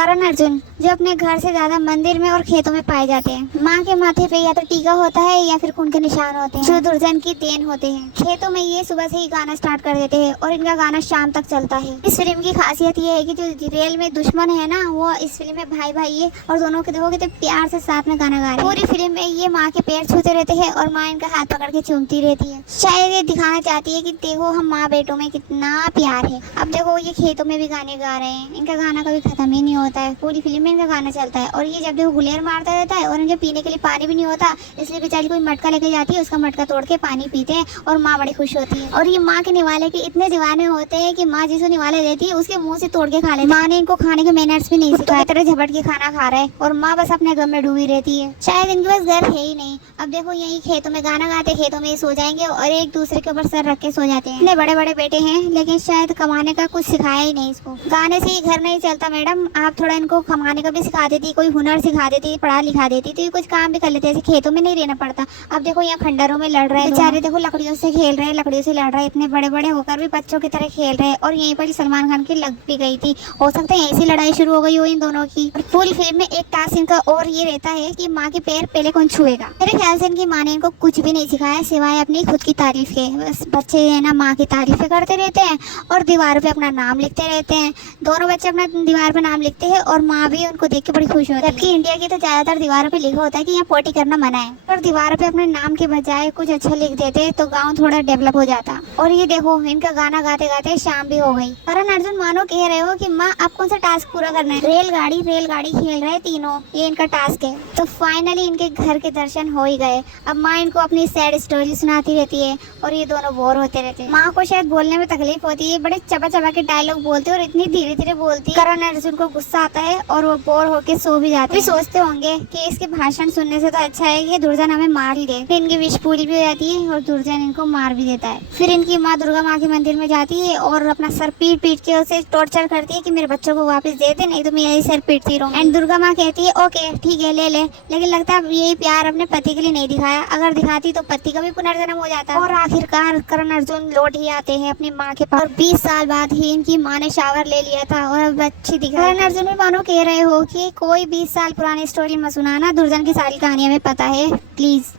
करण अर्जुन जो अपने घर से ज्यादा मंदिर में और खेतों में पाए जाते हैं। माँ के माथे पे या तो टीका होता है या फिर खून के निशान होते हैं जो दुर्जन की देन होते हैं। खेतों में ये सुबह से ही गाना स्टार्ट कर देते हैं और इनका गाना शाम तक चलता है। इस फिल्म की खासियत ये है कि जो रियल में दुश्मन है ना, वो इस फिल्म में भाई भाई है और दोनों के देखो कितने प्यार से साथ में गाना गा रहे हैं। पूरी फिल्म में ये माँ के पैर छूते रहते हैं और माँ इनका हाथ पकड़ के चूमती रहती है। शायद ये दिखाना चाहती है कि देखो हम माँ बेटों में कितना प्यार है। अब देखो ये खेतों में भी गाने गा रहे हैं, इनका गाना कभी खत्म ही नहीं होता है। पूरी फिल्म में इनका गाना चलता है और ये जब देखो गुलेर मारता रहता है और इनके पीने के लिए पानी भी नहीं होता, इसलिए बेचारी कोई मटका लेके जाती है, उसका मटका तोड़ के पानी पीते हैं और माँ बड़ी खुश होती है। और ये माँ के निवाले के इतने दीवाने होते हैं कि माँ जिसको निवाले देती है उसके मुंह से तोड़ के खा लेते। माँ ने इनको खाने के मैनर्स भी नहीं सिखाए, तरह झपट के खाना खा रहे हैं और माँ बस अपने गम में डूबी रहती है। शायद इनके पास घर है ही नहीं। अब देखो यही खेतों में गाना गाते खेतों में सो जाएंगे और एक दूसरे के ऊपर सर रख के सो जाते हैं। इतने बड़े बड़े बेटे हैं लेकिन शायद कमाने का कुछ सिखाया ही नहीं इसको। गाने से ही घर नहीं चलता मैडम, आप थोड़ा इनको कमाने का भी सिखा देती, कोई हुनर सिखा देती, पढ़ा लिखा देती तो ये कुछ काम भी कर लेते। ऐसे खेतों में नहीं रहना पड़ता। अब देखो यहाँ खंडरों में लड़ रहे हैं बेचारे, देखो लकड़ियों से खेल रहे हैं, लकड़ियों से लड़ रहे हैं, इतने बड़े बड़े होकर भी बच्चों की तरह खेल रहे हैं। और यहीं पर सलमान खान की लग भी गई थी, हो सकता है ऐसी लड़ाई शुरू हो गई हो इन दोनों की। पूरी फिल्म में एक टास्क इनका और ये रहता है कि माँ के पैर पहले कौन छुएगा। मेरे ख्याल से इनकी माँ ने इनको कुछ भी नहीं सिखाया सिवाय अपनी खुद की तारीफ के। बस बच्चे है ना माँ की तारीफें करते रहते हैं और दीवारों पे अपना नाम लिखते रहते हैं। दोनों बच्चे अपना दीवार पे नाम लिखते हैं और माँ भी उनको देख के बड़ी खुश होती है। जबकि इंडिया की तो ज्यादातर दीवारों पे लिखा होता है कि यहाँ पोटी करना मना है, पर दीवारों पे अपने नाम के बजाय कुछ अच्छा लिख देते तो गाँव थोड़ा डेवलप हो जाता। और ये देखो इनका गाना गाते गाते शाम भी हो गई। करण अर्जुन मानो कह रहे हो कि माँ आप कौन सा टास्क पूरा करना है। रेलगाड़ी खेल रहे तीनों, ये इनका टास्क है। तो फाइनली इनके घर के दर्शन हो ही गए। अब माँ इनको अपनी सैड स्टोरी सुनाती रहती है और ये दोनों बोर होते रहते हैं। माँ को शायद बोलने में तकलीफ होती है, बड़े चबा चबा के डायलॉग बोलते और इतनी धीरे धीरे बोलती। करण अर्जुन को गुस्सा आता है और वो बोर होके सो भी जाते हैं। सोचते होंगे कि इसके भाषण सुनने से तो अच्छा है कि दुर्जन हमें मार ही दे। फिर इनकी विश पूरी भी हो जाती है और दुर्जन इनको मार भी देता है। फिर इनकी माँ दुर्गा माँ के मंदिर में जाती है और अपना सर पीट पीट के उसे टॉर्चर करती है कि मेरे बच्चों को वापस दे दे, नहीं तो मैं यही सर पीटती रहूं। एंड दुर्गा माँ कहती है ओके ठीक है ले ले, लेकिन लगता है यही प्यार अपने पति के लिए नहीं दिखाया। अगर दिखाती तो पति का भी पुनर्जन्म हो जाता। और आखिरकार करण अर्जुन लौट ही आते हैं अपनी माँ के पास और 20 साल बाद ही इनकी माँ ने शावर ले लिया था और अब अच्छी दिखा। करण अर्जुन भी मानो कह रहे हो कि कोई 20 साल पुरानी स्टोरी मत सुनाना, दुर्जन की सारी कहानी हमें पता है प्लीज।